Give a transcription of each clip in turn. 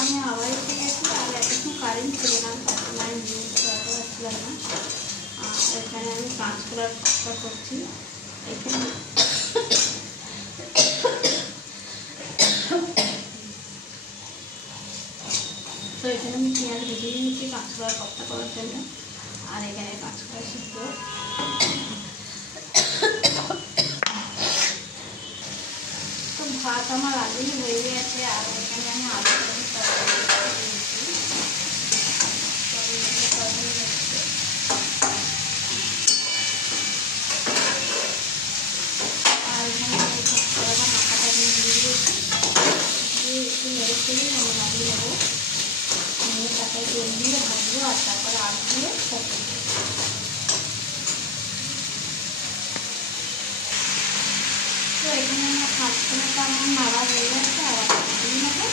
আমি আবার এসে গেছি, আর এতক্ষণ কারেন্ট ছিল না, লাইন আসছিলাম না। আর এখানে আমি কাঁচকলাটা করছি। এখানে তো এখানে আমি পেঁয়াজ ভিজিয়ে নিয়েছি কাঁচকলার কপ্তা করার জন্য। আর এখানে কাঁচকলা সিদ্ধ, তো ভাত আমার আগেই হয়ে গেছে। আর এখানে আমি আলু আর এখানে কাঁচকলাটা মাথাটা দিয়ে দিয়েছি, দিয়ে একটু নেড়ে চেড়ে আমি নামিয়ে নেবো। নিয়ে তাকে তেল দিয়ে ভাজবো, আর তারপরে আলু দিয়ে পকোড়া। তো এখানে আমার কাঁচকলাটা আমার নাড়া হয়ে গেছে, আর দিয়ে নেবো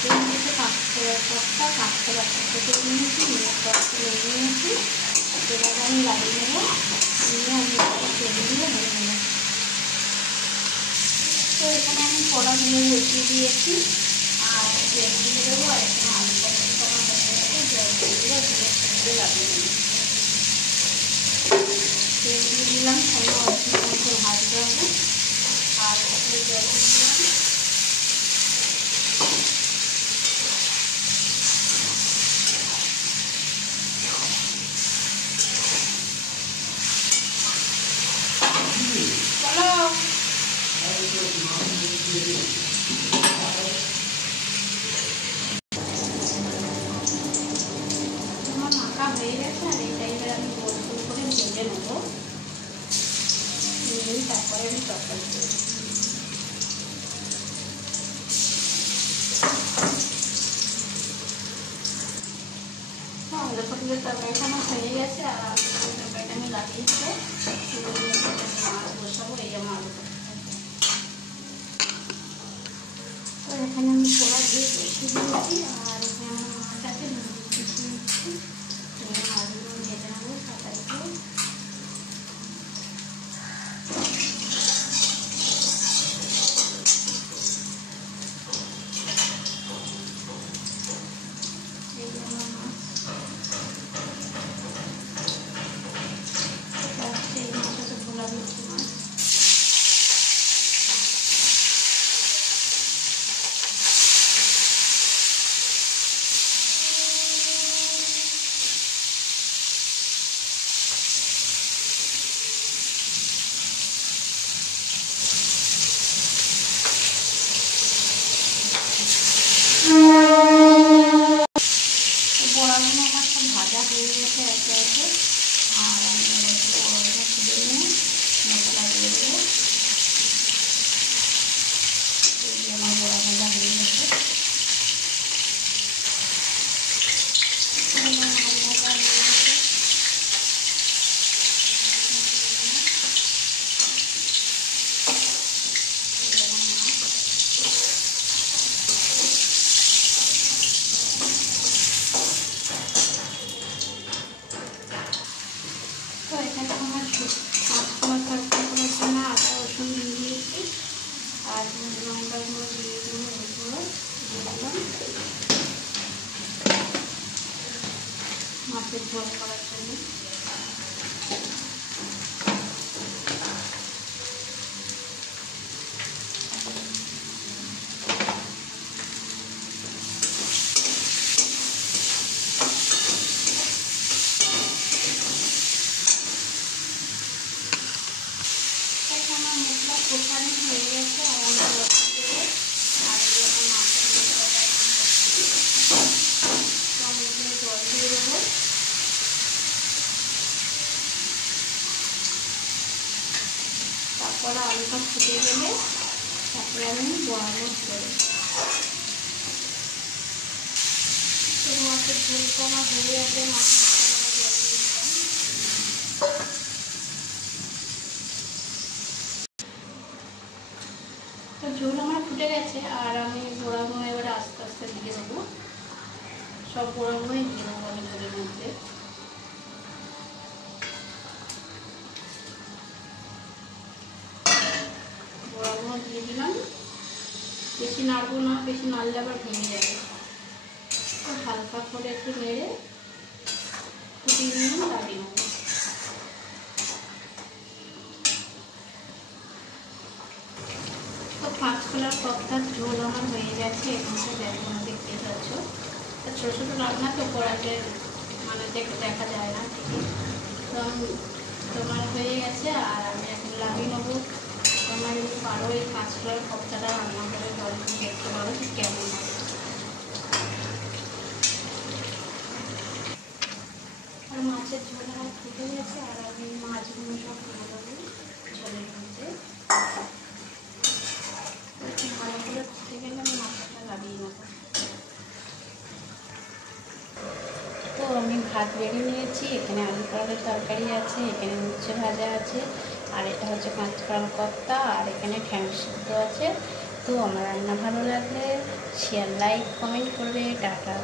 তেল দিতে কাঁচকলার পরটা কাঁচকলার থেকে নিয়েছি, নিয়ে পরটা লেগে নিয়েছি। এবার আমি লাগিয়ে নেবো, নিয়ে আমি তেল দিয়ে ভেজে নেব। তো এখানে আমি কড়া দিয়ে বসিয়ে দিয়েছি, আর তেল দিয়ে দেবো। আর এখানে আলু পকোড়া হয়ে গেছে, জল দিয়ে লাগিয়ে নেব। তেল দিয়ে দিলাম, সঙ্গে অল্প মধ্যে ভাজতে হবে। আর ওপরে জল দিয়ে দিলাম। আমার মাখা হয়ে গেছে, আর এই টাইপের আমি গোল গোল করে ভেজে নেবো। নিয়ে তারপরে আমি তরকারি দেবো। আলু পটলের তরকারিটা আমার হয়ে গেছে, আর আলু পটলের তরকারিটা আমি লাগিয়ে দেবো। মাছ বসাবো, এই আমার আলু পটল। তো এখানে আমি কড়া দিয়ে বসিয়ে দিয়েছি, আর এখানে আমার মাছ আছে, বসিয়ে দিচ্ছি। মাছগুলো ভেজে নেবো তাড়াতাড়ি করে। এই যে আমার মাছ, এই মাছ হচ্ছে ভোলা মিষ্টি মাছ। বড়াগুলো আমার সব ভাজা হয়ে গেছে একে একে। আর আমি বড়াটা তুলে নিয়ে মশলা দিয়ে দেবো। এই যে আমার বড়া ভাজা হয়ে গেছে। মাছ ভাজা হয়ে গেছে। তো এখানে আমার কাঁচকলার তরকারি করার জন্য আদা রসুন দিয়ে দিয়েছি, আর লঙ্কাগুলো দিয়ে দেবো, এগুলো দিয়ে দিলাম মাছের ঝোল করার জন্য। আমার মশলা কষানো হয়ে গেছে, আর আমি দেবো। আর আমার মাছের আমি এখানে জল দিয়ে দেবো। তারপরে আলুটা ফুটে গেলে তারপরে আমি বড়াগুলো ছেড়ে দেবো। তো মাছের ঝোলটা আমার হয়ে গেছে, মাছের তো ঝোল আমার ফুটে গেছে। আর আমি বড়াগুলো এবারে আস্তে আস্তে দিয়ে দেবো, সব বড়াগুলোই দিয়ে দেবো আমি ঝোলের মধ্যে। বড়াগুলো দিয়ে দিলাম। বেশি নাড়বো না, বেশি নাড়লে আবার ভেঙে যাবে। হালকা করে একটু নেড়ে ফুটিয়ে নিয়ে লাগিয়ে নেবো। তো কাঁচকলার কপ্তার ঝোল আমার হয়ে গেছে। এখানে দেখো, দেখতে পাচ্ছ ছোটো ছোটো রান্না তো কড়াতে মানে দেখা যায় না ঠিকই। তো তোমার হয়ে গেছে, আর আমি এখন লাগিয়ে নেবো। তোমরা যদি পারো এই কাঁচকলার কপ্তাটা রান্না করে জল দেখতে পারো ঠিক কেমন হয়। আর মাছের ঝোল আমার ফুটে গেছে, আর আমি মাছগুলো সব তুলে দেবো ঝোলের মধ্যে। ভালো করে ফুটে গেলে আমি মাছটা লাগিয়ে নেবো। তো আমি ভাত বেড়ে নিয়েছি, এখানে আলু পটলের তরকারি আছে, এখানে উচ্ছে ভাজা আছে, আর এটা হচ্ছে কাঁচকলার কপ্তা, আর এখানে ঢ্যাঁড়স সিদ্ধ আছে। তো আমার রান্না ভালো লাগলে শেয়ার, লাইক, কমেন্ট করবে। টাটা।